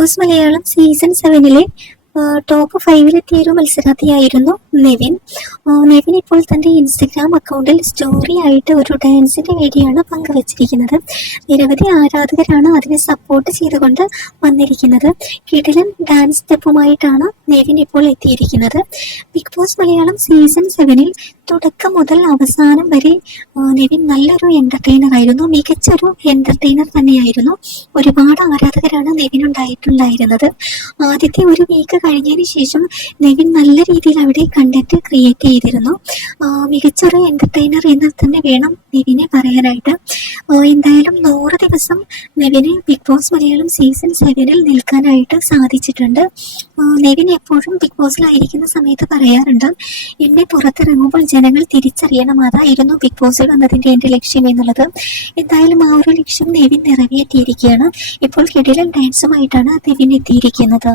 Boss Malayalam season 7 top 5 ഒരു മത്സരാർത്ഥിയായിരുന്നു നെവിൻ. നെവിൻ ഇപ്പോൾ തൻ്റെ ഇൻസ്റ്റഗ്രാം അക്കൗണ്ടിൽ സ്റ്റോറി ആയിട്ട് ഒരു ഡാൻസിൻ്റെ വീഡിയോ ആണ് പങ്കുവച്ചിരിക്കുന്നത്. നിരവധി ആരാധകരാണ് അതിനെ സപ്പോർട്ട് ചെയ്തുകൊണ്ട് വന്നിരിക്കുന്നത്. കിടിലൻ ഡാൻസ് സ്റ്റെപ്പുമായിട്ടാണ് നെവിൻ ഇപ്പോൾ എത്തിയിരിക്കുന്നത്. ബിഗ് ബോസ് മലയാളം സീസൺ 7 തുടക്കം മുതൽ അവസാനം വരെ നെവിൻ നല്ലൊരു എൻ്റർടൈനർ ആയിരുന്നു. മികച്ചൊരു എൻ്റർടൈനർ തന്നെയായിരുന്നു. ഒരുപാട് ആരാധകരാണ് നെവിനുണ്ടായിട്ടുണ്ടായിരുന്നത്. ആദ്യത്തെ ഒരു വീക്ക് കഴിഞ്ഞതിന് ശേഷം നെവിൻ നല്ല രീതിയിൽ അവിടെ കണ്ടന്റ് ക്രിയേറ്റ് ചെയ്തിരുന്നു. മികച്ചൊരു എൻ്റർടൈനർ എന്ന് തന്നെ വേണം നെവിനെ പറയാനായിട്ട്. എന്തായാലും 100 ദിവസം നെവിന് ബിഗ് ബോസ് മലയാളം സീസൺ 7 നിൽക്കാനായിട്ട് സാധിച്ചിട്ടുണ്ട്. നെവിൻ എപ്പോഴും ബിഗ് ബോസിലായിരിക്കുന്ന സമയത്ത് പറയാറുണ്ട്, എന്നെ പുറത്തിറങ്ങുമ്പോൾ ജനങ്ങൾ തിരിച്ചറിയണം, അതായിരുന്നു ബിഗ് ബോസിൽ വന്നതിൻ്റെ എൻ്റെ ലക്ഷ്യം എന്നുള്ളത്. എന്തായാലും ആ ഒരു ലക്ഷ്യം നെവിൻ നിറവേറ്റിയിരിക്കുകയാണ്. ഇപ്പോൾ കിടിലൻ ഡാൻസുമായിട്ടാണ് നെവിൻ എത്തിയിരിക്കുന്നത്.